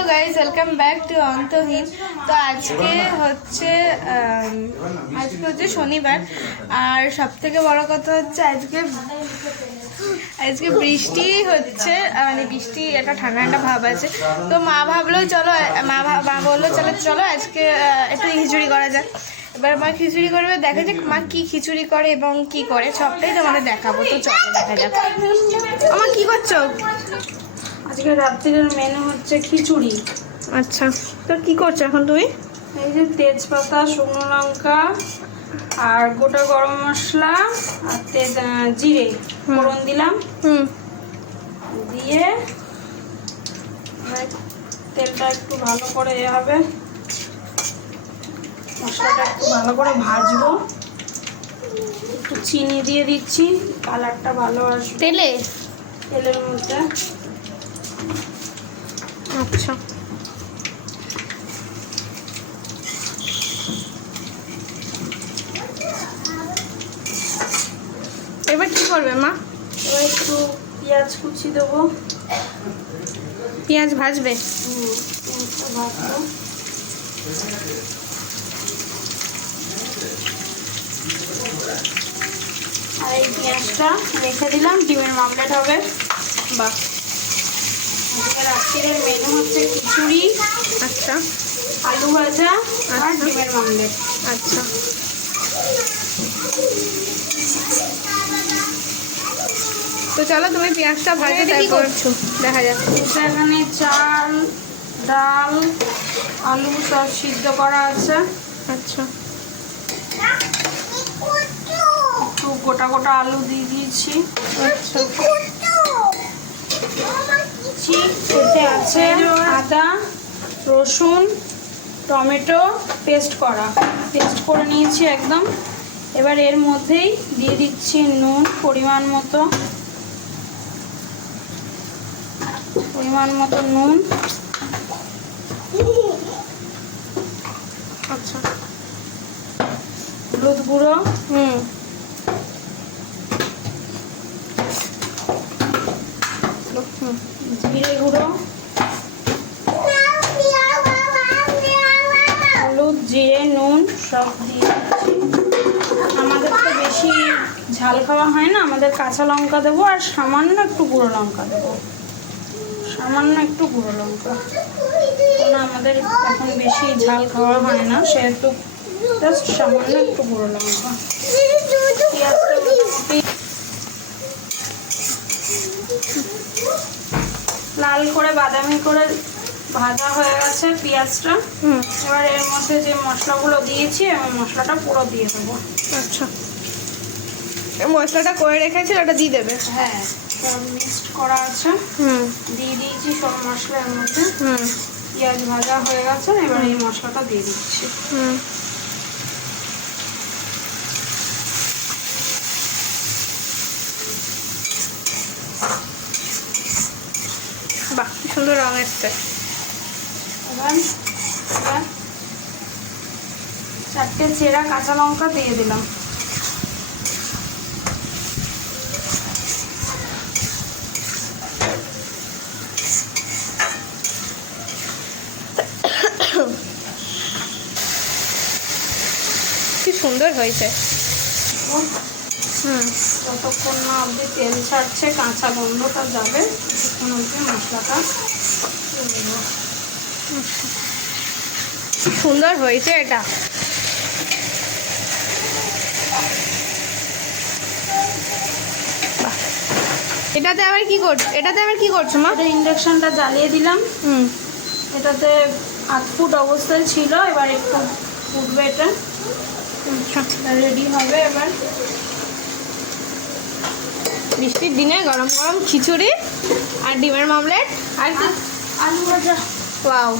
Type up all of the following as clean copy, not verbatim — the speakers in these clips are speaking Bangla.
Hello guys, welcome back to অন্তহীন। তো আজকে হচ্ছে শনিবার, আর সব থেকে বড় কথা হচ্ছে আজকে বৃষ্টি হচ্ছে, মানে বৃষ্টি একটা ঠান্ডা ঠান্ডা ভাব আছে। তো মা ভাবলো চলো, মা বললো চলো আজকে একটু খিচুড়ি করা যাক। এবার মা খিচুড়ি করবে, দেখা যাক মা কি খিচুড়ি করে এবং কি করে সবটাই তোমাদের দেখাবো। তো চলো দেখা যাক। আমার কি করছো? আজকে রাত্রির মেনু হচ্ছে খিচুড়ি। আচ্ছা, তো কি করছো এখন তুমি? এই যে তেজপাতা, শুকনো লঙ্কা আর গোটা গরম মশলা আর জিরে ফোড়ন দিলাম। দিয়ে তেলটা একটু ভালো করে হবে, মশলাটা একটু ভালো করে ভাজবো। একটু চিনি দিয়ে দিচ্ছি, কালারটা ভালো আসবে তেলের মধ্যে। আচ্ছা, এবার কি করবে মা? এবার একটু পেঁয়াজ কুচি দেবো। পেঁয়াজ ভাজবে? পেঁয়াজটা ভাজবো। আর এই পেঁয়াজটা রেখে দিলাম, ডিমের মামলেট হবে। বাহ, আজকে রাত্রির মেনু হচ্ছে খিচুড়ি, আচ্ছা, আলু ভাজা আর ডিমের মামলেট। আচ্ছা, তো চলো তুমি পেঁয়াজটা ভাজো, তারপর দেখা যাক। এখানে চাল, ডাল, আলু সব সিদ্ধ করা আছে। আচ্ছা, একটু গোটা গোটা আলু দিয়ে দিয়েছি। আচ্ছা, এতে আছে আদা, রসুন, টমেটো পেস্ট করে নিয়েছি একদম। এবার এর মধ্যেই দিয়ে দিচ্ছি নুন পরিমাণ মতো নুন। আচ্ছা, হলুদ গুঁড়ো, জিরে গুঁড়ো, হলুদ, জিরে, নুন সব দিয়ে দিচ্ছি। আমাদের তো বেশি ঝাল খাওয়া হয় না, আমাদের কাঁচা লঙ্কা দেবো আর সামান্য একটু গুঁড়ো লঙ্কা দেবো। কারণ আমাদের এখন বেশি ঝাল খাওয়া হয় না, সেহেতু জাস্ট সামান্য একটু গুঁড়ো লঙ্কা। লাল করে বাদামি করে ভাজা হয়ে গেছে পেঁয়াজটা। এবার এর মধ্যে যে মশলাগুলো দিয়েছি আমি মশলাটা পুরো দিয়ে দেবো। আচ্ছা, মশলাটা করে রেখেছিল ওটা দিয়ে দেবে? হ্যাঁ, সব মিক্সড করা আছে। দিয়ে দিয়েছি সব মশলার মধ্যে। পেঁয়াজ ভাজা হয়ে গেছে, এবার এই মশলাটা দিয়ে দিচ্ছি। বাহ, কি সুন্দর রং এসছে। এবার 4টে চেরা কাঁচা লঙ্কা দিয়ে দিলাম। কি সুন্দর হয়েছে। যতক্ষণ না অবধি তেল ছাড়ছে, কাঁচা গন্ধটা যাবে, ততক্ষণ অবধি মশলাটা সুন্দর হয়েছে এটা। এটাতে আবার কি করছো মা? ইন্ডাকশনটা জ্বালিয়ে দিলাম। এটাতে 8 ফুট অবস্থায় ছিল, এবার একটু ফুটবে, এটা রেডি হবে। এবার বৃষ্টির দিনে গরম গরম খিচুড়ি আর ডিমের মামলেট আর আলু ভাজা। ওয়াও,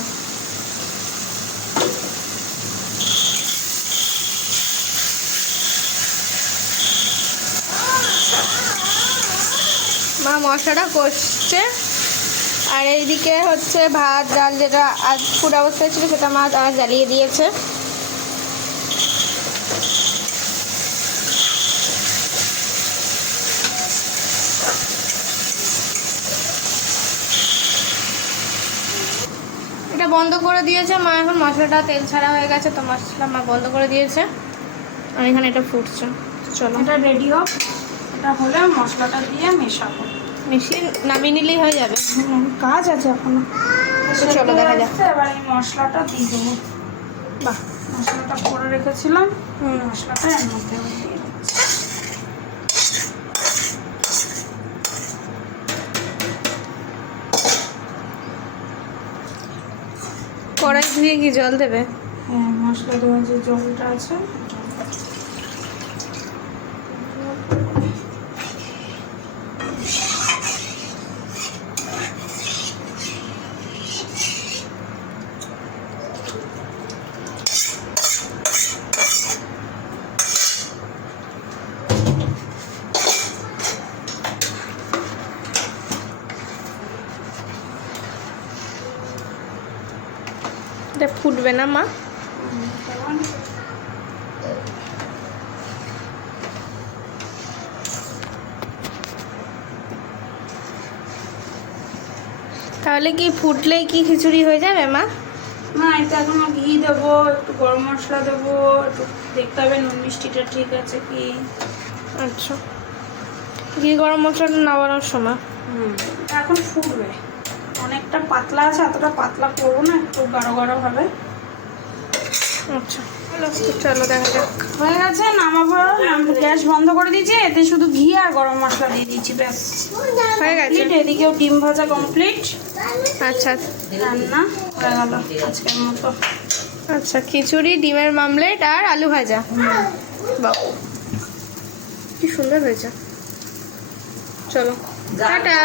মা মশলাটা কষছে, আর এইদিকে হচ্ছে ভাত ডাল যেটা আজ ফুড অবস্থায় ছিল সেটা মা জ্বালিয়ে দিয়েছে। এটা বন্ধ করে দিয়েছে মা, এখন মশলাটা তেল ছাড়া হয়ে গেছে তো মশলা মা বন্ধ করে দিয়েছে। আর এখানে এটা ফুটছে, চলো এটা রেডি হোক, এটা হলে মশলাটা দিয়ে মেশাবো। মিশিয়ে নামিয়ে নিলেই হয়ে যাবে। কাজ আছে এখনো। তো চলো দেখা যাক। এবার এই মশলাটা দিয়ে দেবো। বাহ, মশলাটা করে রেখেছিলাম, হুম। মশলাটা এর মধ্যে দিয়ে দিচ্ছি। কড়াই ধুয়ে কি জল দেবে? হ্যাঁ, মশলা দেওয়ার যে জলটা আছে এটা ফুটবে না মা? তাহলে কি ফুটলেই কি খিচুড়ি হয়ে যাবে মা? না, এটা এখনো ঘি দেবো, একটু গরম মশলা দেবো, একটু দেখতে হবে নুন মিষ্টিটা ঠিক আছে কি। আচ্ছা, ঘি গরম মশলাটা নামানোর সময়। এখন ফুটবে, অনেকটা পাতলা আছে, এতটা পাতলা করবো না, একটু গাঢ় গাঢ় হবে। আচ্ছা চলো দেখা যাক। হয়ে গেছে, নামাবো। গ্যাস বন্ধ করে দিয়েছি, এতে শুধু ঘি আর গরম মশলা দিয়ে দিয়েছি, ব্যাস হয়ে গেছে। এদিকেও ডিম ভাজা কমপ্লিট, আচ্ছা রান্না হয়ে গেল আজকের মতো। আচ্ছা, খিচুড়ি, ডিমের মামলেট আর আলু ভাজা। বাহ, কি সুন্দর হয়েছে। চলো টাটা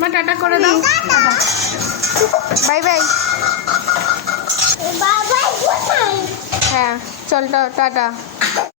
মা, টাটা করে দাও। Bye bye. হ্যাঁ চল টাটা।